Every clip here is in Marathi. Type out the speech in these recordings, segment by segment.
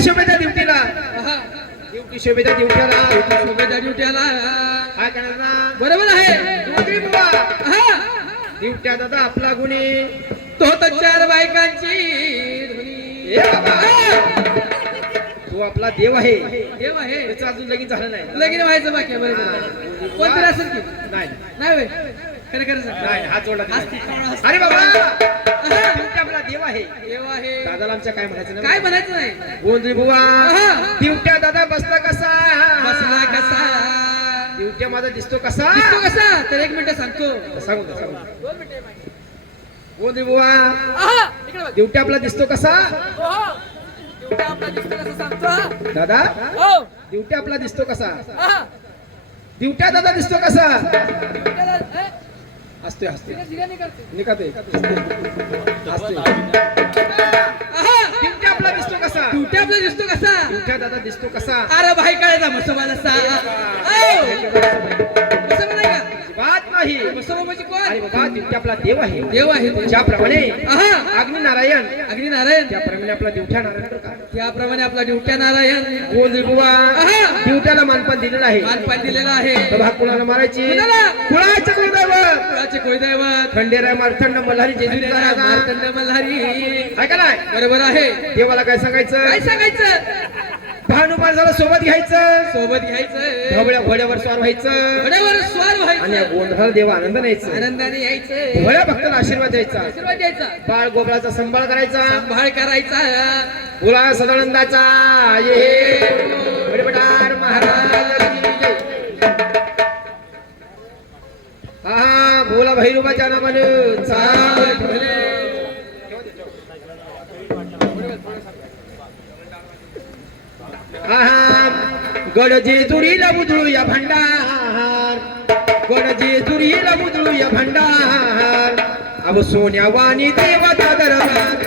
शोभेच्या ड्युटीला ड्युटी शोभेच्या ड्युटीला शोभेच्या ड्युट्याला काय करणार बरोबर आहे नोकरी बुवा हा ड्युट्या दादा आपला गुणी तो तर चार बायकांची धुनी ए बाबा तो आपला देव आहे देव आहे त्याचं अजून लगीन झालं नाही लगीन व्हायचं बाकी आहे, बरोबर कोणतरी असेल की नाही नाही होय खरं खरं सांग नाही हात जोडला असते, कावळा असते. अरे बाबा हा, ड्युटी आपला देव आहे देव आहे दादाला आमच्या काय म्हणायचं नाही काय म्हणायचं नाही गोंधळी बुवा हा. ड्युट्या दादा बसला कसा बसला कसा ड्युट्या माझा दिसतो कसा दिसतो कसा तर एक मिनिट सांगतो सांगू दे, सांगू दे. गोंधळी बुवा आहा, इकडे बघ. ड्युट्या आपला दिसतो कसा ओहो, ड्युट्या आपला दिसतो कसा सांगतो हा? दादा हो ड्युट्या आपला दिसतो कसा आहा, ड्युट्या दादा दिसतो कसा ड्युट्याला, असतोय हसते तिने जिगाणी करते. निकाते हसते आहा, ड्युट्या आपला दिसतो कसा ड्युट्या आपला दिसतो कसा ड्युट्या दादा दिसतो कसा अरे भाई काय जा मुसलमान असा मुसलमान आहे का बात नाही मुसलमान म्हणजे अरे कोण बाबा ड्युट्या आपला देव आहे देव आहे ज्याप्रमाणे आहा अग्नी नारायण अग्नी नारायण त्याप्रमाणे आपला ड्युट्या नारायण बरं का? त्याप्रमाणे आपला ड्युट्या नारायण गोंधळी बुवा आहा. ड्युट्याला मानपान दिलेलं आहे मानपान दिलेला आहे तर भाग कुणाला मारायची कुणाला? कुणाच्या कुलदैवत कुळाचे कुळदैवत खंडेराय मार्तंड मल्हारी जेजुरीचा राजा मार्तंड मल्हारी आहे का नाही बरोबर आहे देवाला काय सांगायचं काय सांगायचं भानुमानसाला सोबत घ्यायचं सोबत घ्यायचं ढवळ्या घोड्यावर स्वार व्हायचं घोड्यावर स्वार आणि या व्हायचं गोंधळाला देव आनंद न्यायचं आनंदाने यायचं भोळ्या भक्ताला आशीर्वाद द्यायचा आशीर्वाद द्यायचा बाळ गोबराचा सांभाळ करायचा सांभाळ करायचा बोला सदानंदाचा ये बडबडार महाराज की जय. हा बोला भैरवाच्या नामानं चाल ढोले. गड जेजुरीला बुदळूया भंडार गड जेजुरीला बुदळूया भंडार अब सोन्या वाणी देवाचा दरबार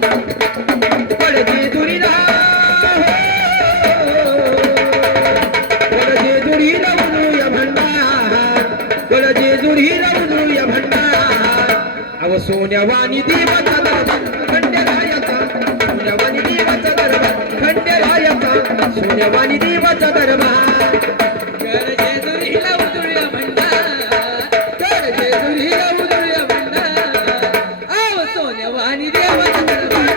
गड जेजुरीला गड जेजुरीला बुदळूया भंडार गड जेजुरीला बुदळूया भंडार अब सोन्या वाणी देवाचा दरबार खंडेरायाचा सोन्या वाणी देवाचा दरबार खंडेरायाचा सोन्या वाणी देवाचा दरबार कर जेजुरीला उधळूया भंडार कर जेजुरीला उधळूया भंडार आव सोन्यावाणी देवाचा दरबार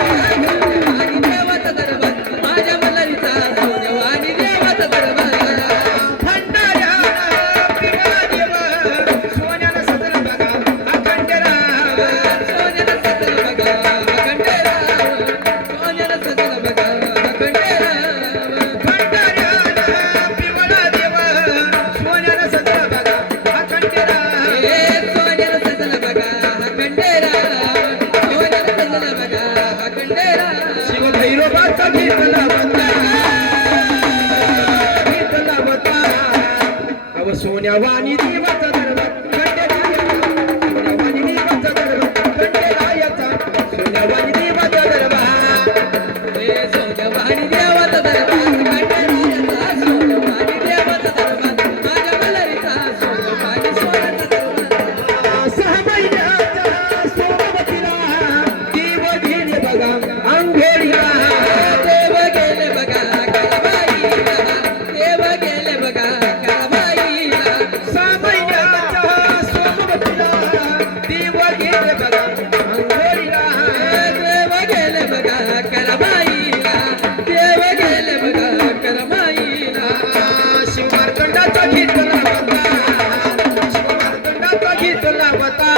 सोन्यावाणी देवाचा दरबार माझ्या मल्हारीचा सोन्यावाणी देवाचा दरबार भंडाऱ्याला प्रेमा देवा सोन्याला सदर बघा हा खंडेराव सोन्याला सजल बघा खंडेराव सोन्याला सजल बघा खंडेराव भंडाऱ्याला प्रेमा देवा सोन्याला सदर बघा हा खंडेराव सोन्याला सजल बघा खंडेराव सोन्याला सजल बघा खंडेराव शिव भैरवाचा घेतला होता घेतला होता अव सोन्या वाणी देवाचा दरबार खंडेरायाचा सोन्या वाणी देवाचा दरबार खंडेरायाचा सोन्या वाणी देवाचा दरबार सोन्यावाणी देवाचा दरबार खंडेरायाचा सोन्यावाणी देवाचा दरबार माझ्या मल्हारीचा सोन्यावाणी सोन्याचा दरबार सहा महिन्याचा सोमवतीला देव घेणे बघा अंघोळीला देव गेले बघा कराबाईला देव गेले बघा कराबाईला सहा महिन्याचा सोमवतीला देव घेणे बघा अंघोळीला देव गेले बघा कराबाईला देव गेले बघा कराबाईला शिवमार्तंडाचा घेतला होता शिवमार्तंडाचा घेतला होता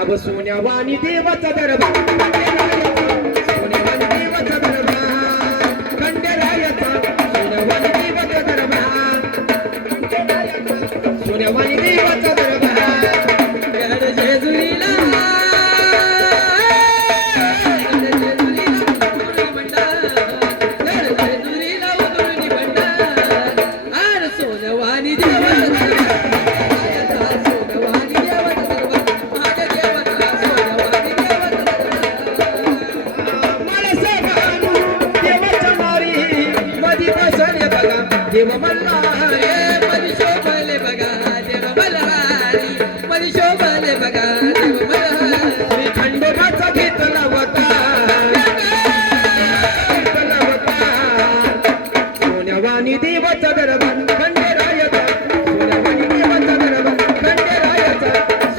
अब सोन्या वाणी देवाचा दरबार सोन्या वाणी देवाचा दरबार खंडेरायाचा सोन्या वाणी देवाचा दरबार सोन्या वाणी देवाचा दरबार गड जेजुरीला गड जेजुरीला उधळून भंडार गड जेजुरीला उधळून भंडार आर सोनवानी देवाचा दरबार सोनवानी देवाचा दरबार माझ्या देवाचा सोनवानी देवाचा दरबार माणसे भानू देवाच्या मारी मधी बसले बघा देव मल्हार मधी शोभले बघा देव मल्हार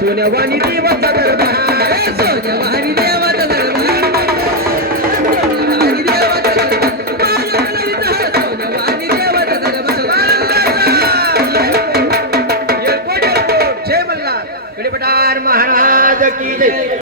सोन्यावाणी देवाचा दरबार सोन्यावाणी देवाचा दरबार सोन्यावाणी देवाचा दरबार माझ्या मल्हारीचा सोन्यावाणी देवाचा दरबार जय मल्हार गणपतार महाराज की जय.